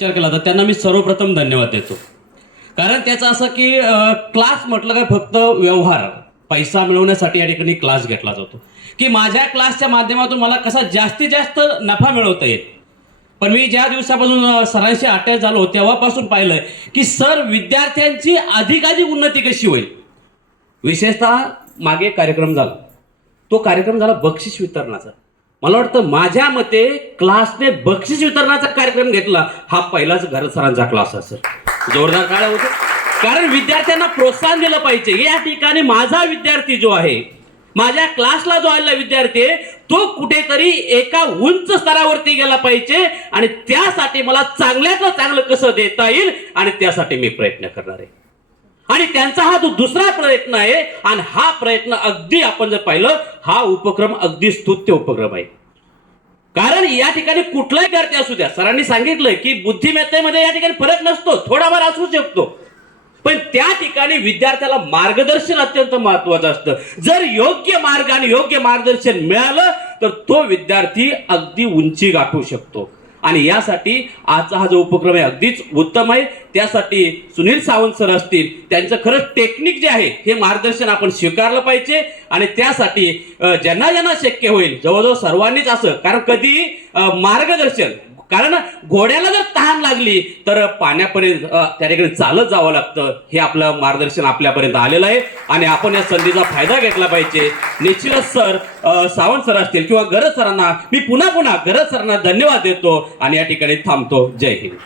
विचार केला तर त्यांना मी सर्वप्रथम धन्यवाद देतो. कारण त्याचं असं की क्लास म्हटलं काय फक्त व्यवहार पैसा मिळवण्यासाठी या ठिकाणी क्लास घेतला जातो की माझ्या क्लासच्या माध्यमातून मला कसा जास्तीत जास्त नफा मिळवता येईल. पण मी ज्या दिवसापासून सरांशी अटॅच झालो तेव्हापासून पाहिलं की सर विद्यार्थ्यांची अधिकाधिक उन्नती कशी होईल. विशेषतः मागे एक कार्यक्रम झाला, तो कार्यक्रम झाला बक्षीस वितरणाचा. मला वाटतं माझ्या मते क्लासने बक्षीस वितरणाचा कार्यक्रम घेतला हा पहिलाच घरत सरांचा क्लास असेल. जोरदार काळ होतो. कारण विद्यार्थ्यांना प्रोत्साहन दिलं पाहिजे. या ठिकाणी माझा विद्यार्थी जो आहे, माझ्या क्लासला जो आलेला विद्यार्थी आहे तो कुठेतरी एका उंच स्तरावरती गेला पाहिजे आणि त्यासाठी मला चांगल्यातलं चांगलं कसं देता येईल आणि त्यासाठी मी प्रयत्न करणार आहे. आणि त्यांचा हा जो दुसरा प्रयत्न आहे आणि हा प्रयत्न अगदी आपण जर पाहिलं हा उपक्रम अगदी स्तुत्य उपक्रम आहे. कारण या ठिकाणी कुठलाही विद्यार्थी असू द्या, सरांनी सांगितलंय की बुद्धिमत्तेमध्ये या ठिकाणी फरक नसतो, थोडाफार असू शकतो, पण त्या ठिकाणी विद्यार्थ्याला मार्गदर्शन अत्यंत महत्वाचं असतं. जर योग्य मार्ग आणि योग्य मार्गदर्शन मिळालं तर तो विद्यार्थी अगदी उंची गाठू शकतो. आणि यासाठी आजचा हा जो उपक्रम आहे अगदीच उत्तम आहे. त्यासाठी सुनील सावंत सर असतील, त्यांचं खरंच टेक्निक जे आहे हे मार्गदर्शन आपण स्वीकारलं पाहिजे. आणि त्यासाठी ज्यांना ज्यांना शक्य होईल जवळजवळ सर्वांनीच असं, कारण कधी मार्गदर्शन, कारण घोड्याला जर तहान लागली तर पाण्यापर्यंत त्या ठिकाणी चालत जावं लागतं. हे आपलं मार्गदर्शन आपल्यापर्यंत आलेलं आहे आणि आपण या संधीचा फायदा घेतला पाहिजे. निश्चितच सर, सावंत सर असतील किंवा गरज सरांना मी पुन्हा गरज सरांना धन्यवाद देतो आणि या ठिकाणी थांबतो. जय हिंद.